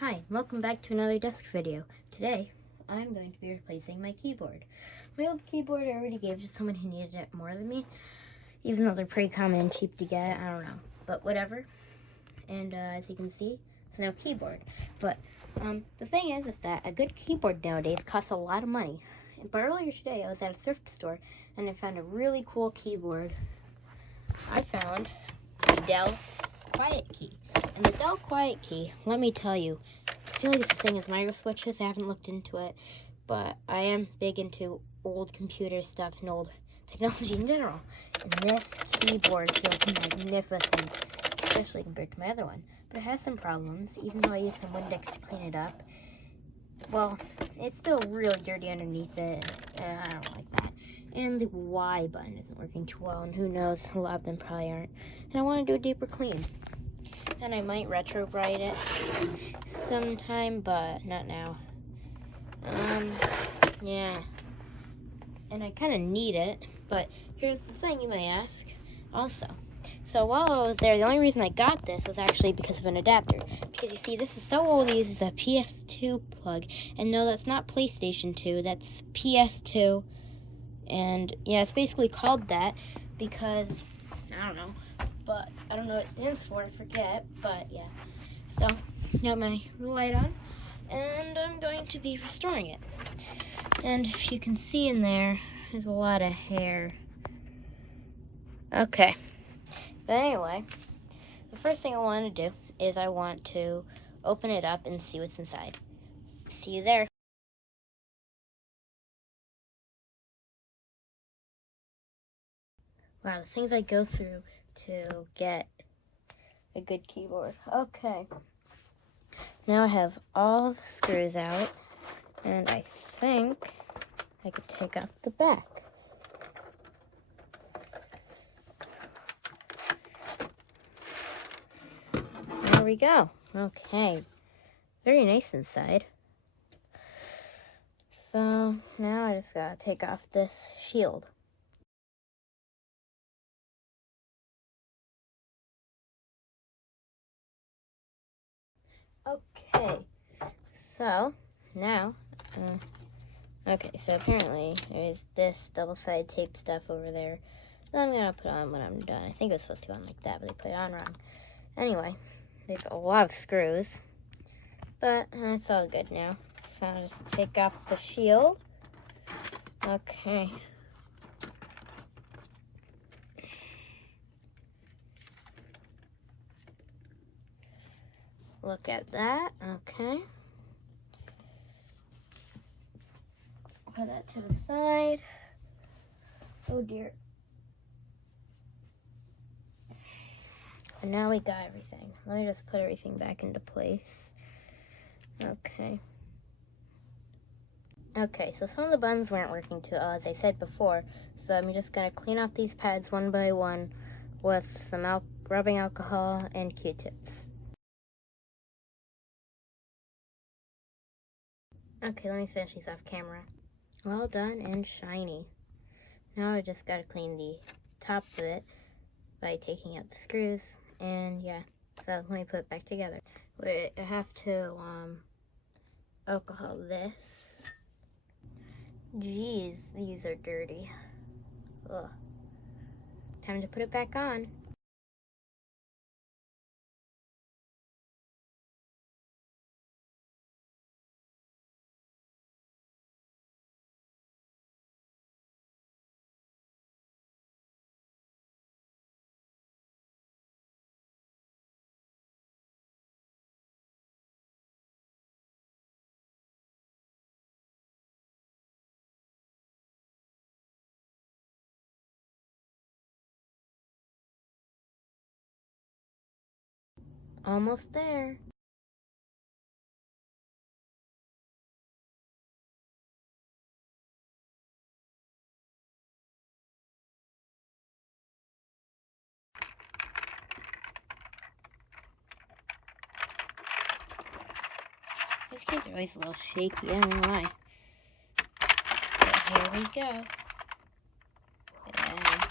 Hi, welcome back to another desk video. Today, I'm going to be replacing my keyboard. My old keyboard I already gave to someone who needed it more than me, even though they're pretty common and cheap to get, I don't know, but whatever. And as you can see, there's no keyboard. But the thing is that a good keyboard nowadays costs a lot of money. But earlier today, I was at a thrift store and I found a really cool keyboard. I found the DELL quietkey. And the DELL quietkey, let me tell you, I feel like it's the same as micro switches. I haven't looked into it, but I am big into old computer stuff and old technology in general. And this keyboard feels magnificent, especially compared to my other one. But it has some problems, even though I used some Windex to clean it up. Well, it's still really dirty underneath it, and I don't like that. And the Y button isn't working too well, and who knows, a lot of them probably aren't. And I want to do a deeper clean. And I might retro-bright it sometime, but not now. Yeah. And I kind of need it, but here's the thing you may ask also. So while I was there, the only reason I got this was actually because of an adapter. Because you see, this is so old, it uses a PS2 plug. And no, that's not PlayStation 2, that's PS2. And yeah, it's basically called that because, I don't know. But I don't know what it stands for, I forget, but yeah. So, got my light on, and I'm going to be restoring it. And if you can see in there, there's a lot of hair. Okay. But anyway, the first thing I want to do is I want to open it up and see what's inside. See you there. Wow, the things I go through to get a good keyboard. Okay. Now I have all the screws out, and I think I could take off the back. There we go. Okay. Very nice inside. So now I just gotta take off this shield. Okay. So now, okay, so apparently there's this double-sided tape stuff over there that I'm gonna put on when I'm done. I think it was supposed to go on like that, but they put it on wrong. Anyway, there's a lot of screws, but it's all good now. So I'll just take off the shield. Okay. Look at that. Okay. Put that to the side. Oh dear. And now we got everything. Let me just put everything back into place. Okay. Okay, so some of the buttons weren't working too well, as I said before. So I'm just going to clean off these pads one by one with some rubbing alcohol and Q-tips. Okay, let me finish these off camera. Well done and shiny. Now I just got to clean the top of it by taking out the screws. And yeah, so let me put it back together. Wait, I have to alcohol this. Jeez, these are dirty. Ugh. Time to put it back on. Almost there. These kids are always a little shaky, I don't know why. But here we go. And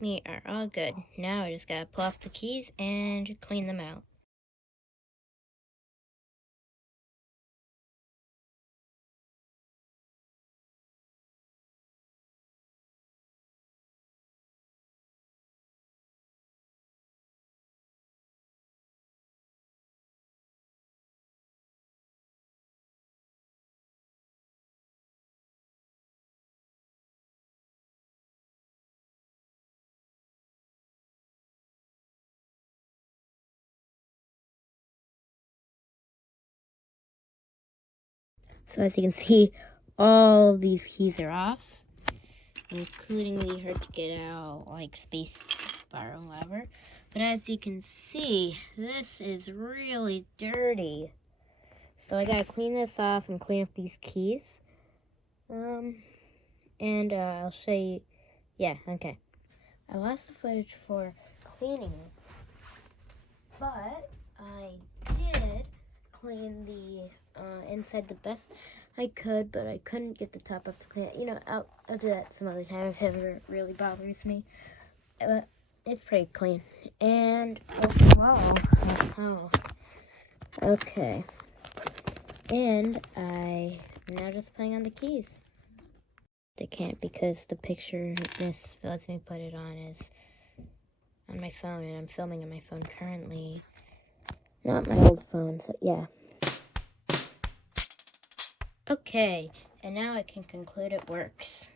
we are all good. Now I just gotta pull off the keys and clean them out. So as you can see, all these keys are off, including the hard to get out, like space bar or whatever. But as you can see, this is really dirty. So I gotta clean this off and clean up these keys. I'll show you. Yeah, okay. I lost the footage for cleaning it, but I did clean the inside the best I could, but I couldn't get the top off to clean it. You know, I'll do that some other time if it ever really bothers me. But it's pretty clean. And, oh, okay. And I'm now just playing on the keys. I can't because the picture this lets me put it on is on my phone, and I'm filming on my phone currently. Not my old phone, so yeah. Okay, and now I can conclude it works.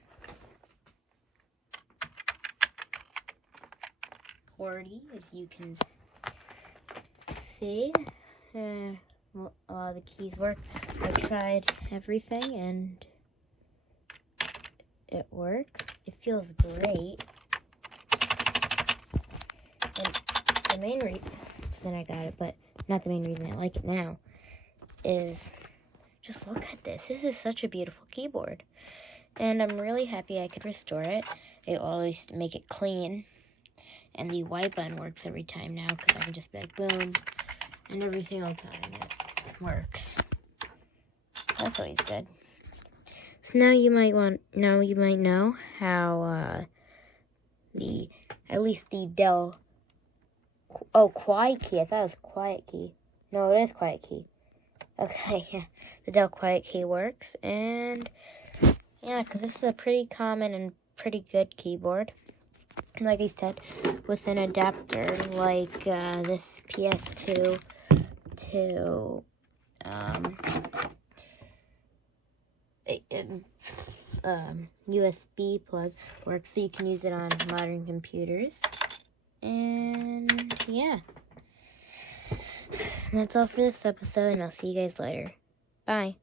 QWERTY, as you can see, a lot of the keys work. I tried everything and it works. It feels great. And the main reason I got it, but not the main reason I like it now, is just look at this. This is such a beautiful keyboard. And I'm really happy I could restore it. I always make it clean. And the white button works every time now because I can just be like, boom. And every single time it works. So that's always good. So now you might know how at least the DELL, quietkey. I thought it was quietkey. No, it is quietkey. Okay, yeah, the DELL quietkey works, and yeah, because this is a pretty common and pretty good keyboard. Like I said, with an adapter like this PS2 to USB plug works, so you can use it on modern computers. And yeah, that's all for this episode, and I'll see you guys later. Bye.